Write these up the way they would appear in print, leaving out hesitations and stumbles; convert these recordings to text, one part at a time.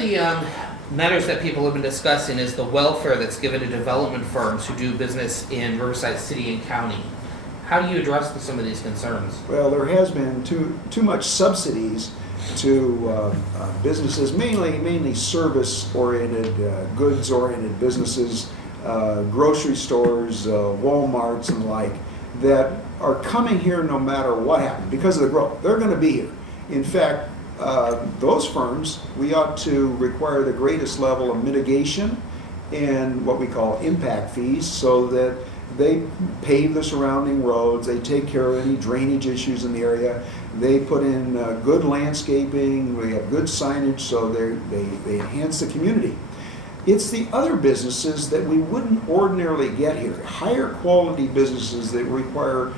the matters that people have been discussing is the welfare that's given to development firms who do business in Riverside City and County. How do you address some of these concerns? Well, there has been too much subsidies to businesses, mainly service-oriented, goods-oriented businesses, grocery stores, Walmarts and the like, that are coming here no matter what happens because of the growth. They're going to be here. In fact, those firms, we ought to require the greatest level of mitigation and what we call impact fees, so that they pave the surrounding roads, they take care of any drainage issues in the area, they put in good landscaping, we have good signage, so they enhance the community. It's the other businesses that we wouldn't ordinarily get here, higher quality businesses that require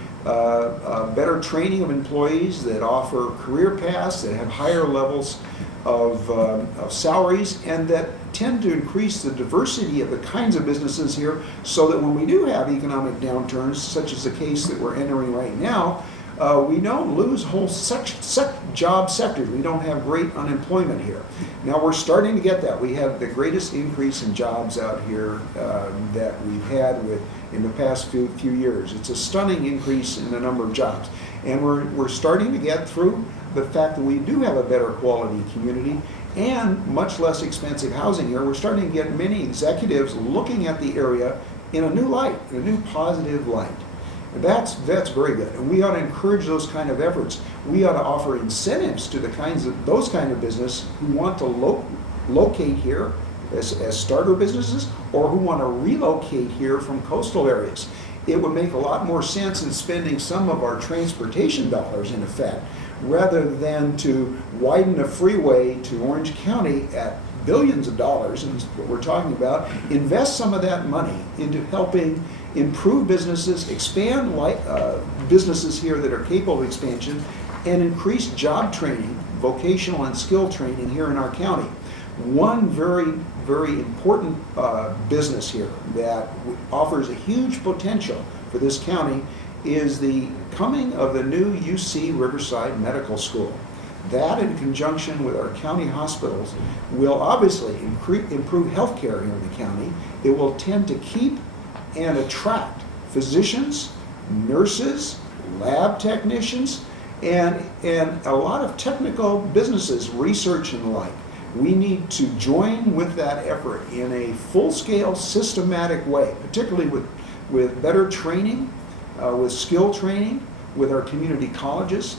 better training of employees, that offer career paths, that have higher levels of salaries, and that tend to increase the diversity of the kinds of businesses here, so that when we do have economic downturns, such as the case that we're entering right now, we don't lose whole job sectors. We don't have great unemployment here. Now we're starting to get that. We have the greatest increase in jobs out here that we've had in the past few years. It's a stunning increase in the number of jobs. And we're starting to get through the fact that we do have a better quality community and much less expensive housing here. We're starting to get many executives looking at the area in a new light, in a new positive light. And that's very good, and we ought to encourage those kind of efforts. We ought to offer incentives to those kind of business who want to locate here as starter businesses, or who want to relocate here from coastal areas. It would make a lot more sense in spending some of our transportation dollars, in effect, rather than to widen a freeway to Orange County at billions of dollars, and what we're talking about. Invest some of that money into helping improve businesses, expand businesses here that are capable of expansion, and increase job training, vocational and skill training here in our county. One very important business here that offers a huge potential for this county is the coming of the new UC Riverside Medical School. That, in conjunction with our county hospitals, will obviously improve health care here in the county. It will tend to keep and attract physicians, nurses, lab technicians, and a lot of technical businesses, research and the like. We need to join with that effort in a full-scale, systematic way, particularly with better training, with skill training, with our community colleges.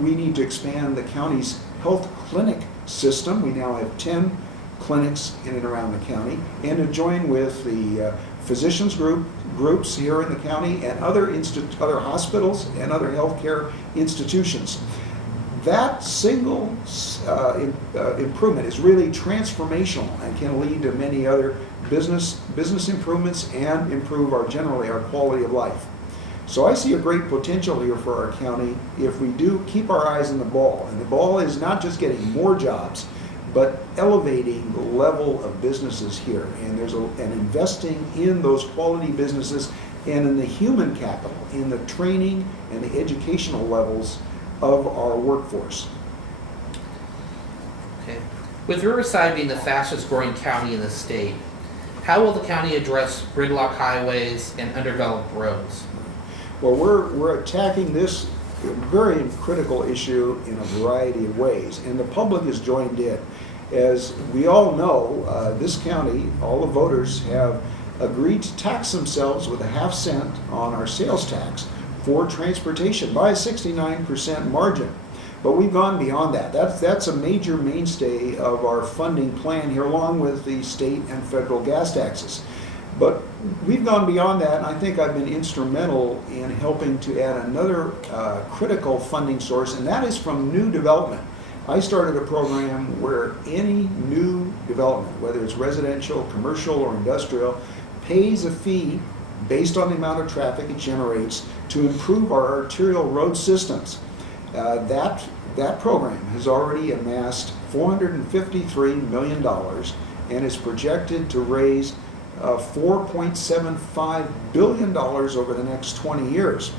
We need to expand the county's health clinic system. We now have 10 clinics in and around the county, and to join with the physicians groups here in the county and other hospitals and other healthcare institutions. That single improvement is really transformational and can lead to many other business improvements and improve generally our quality of life. So I see a great potential here for our county if we do keep our eyes on the ball. And the ball is not just getting more jobs, but elevating the level of businesses here, and and investing in those quality businesses and in the human capital, in the training and the educational levels of our workforce. Okay. With Riverside being the fastest growing county in the state, how will the county address gridlock highways and undeveloped roads? Well, we're attacking this very critical issue in a variety of ways, and the public has joined in. As we all know, this county, all the voters have agreed to tax themselves with a ½ cent on our sales tax for transportation by a 69% margin. But we've gone beyond that. That's a major mainstay of our funding plan here, along with the state and federal gas taxes. But we've gone beyond that, and I think I've been instrumental in helping to add another critical funding source, and that is from new development. I started a program where any new development, whether it's residential, commercial, or industrial, pays a fee based on the amount of traffic it generates to improve our arterial road systems. That program has already amassed $453 million and is projected to raise $4.75 billion over the next 20 years.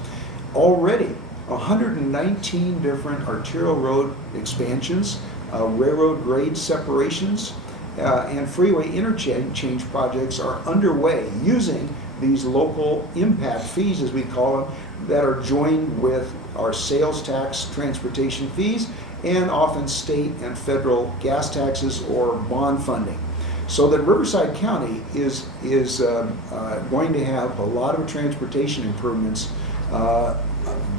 Already, 119 different arterial road expansions railroad grade separations, and freeway interchange projects are underway using these local impact fees, as we call them, that are joined with our sales tax transportation fees and often state and federal gas taxes or bond funding. So that Riverside County is going to have a lot of transportation improvements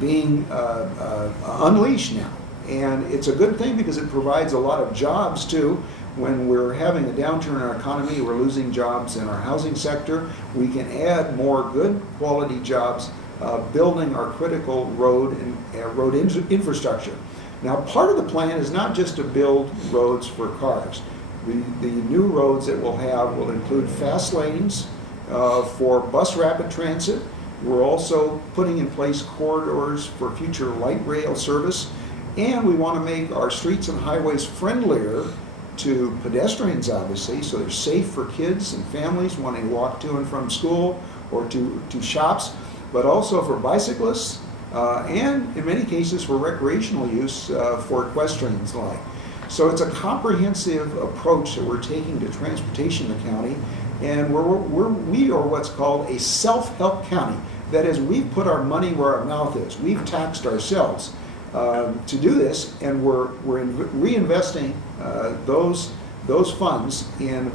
being unleashed now. And it's a good thing because it provides a lot of jobs too. When we're having a downturn in our economy, we're losing jobs in our housing sector, we can add more good quality jobs building our critical road infrastructure. Now, part of the plan is not just to build roads for cars. The new roads that we'll have will include fast lanes for bus rapid transit. We're also putting in place corridors for future light rail service, and we want to make our streets and highways friendlier to pedestrians, obviously, so they're safe for kids and families wanting to walk to and from school or to shops, but also for bicyclists and in many cases for recreational use for equestrians alike. So it's a comprehensive approach that we're taking to transportation in the county, and we are what's called a self-help county. That is, we've put our money where our mouth is. We've taxed ourselves to do this, and we're reinvesting those funds in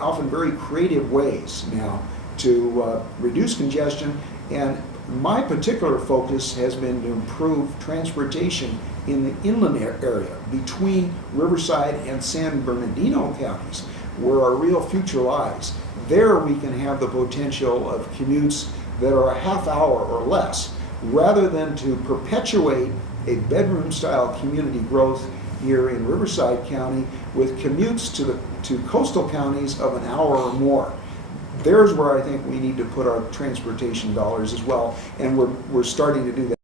often very creative ways now to reduce congestion. And my particular focus has been to improve transportation in the inland area between Riverside and San Bernardino counties, where our real future lies. There we can have the potential of commutes that are a half hour or less, rather than to perpetuate a bedroom-style community growth here in Riverside County with commutes to coastal counties of an hour or more. There's where I think we need to put our transportation dollars as well, and we're starting to do that.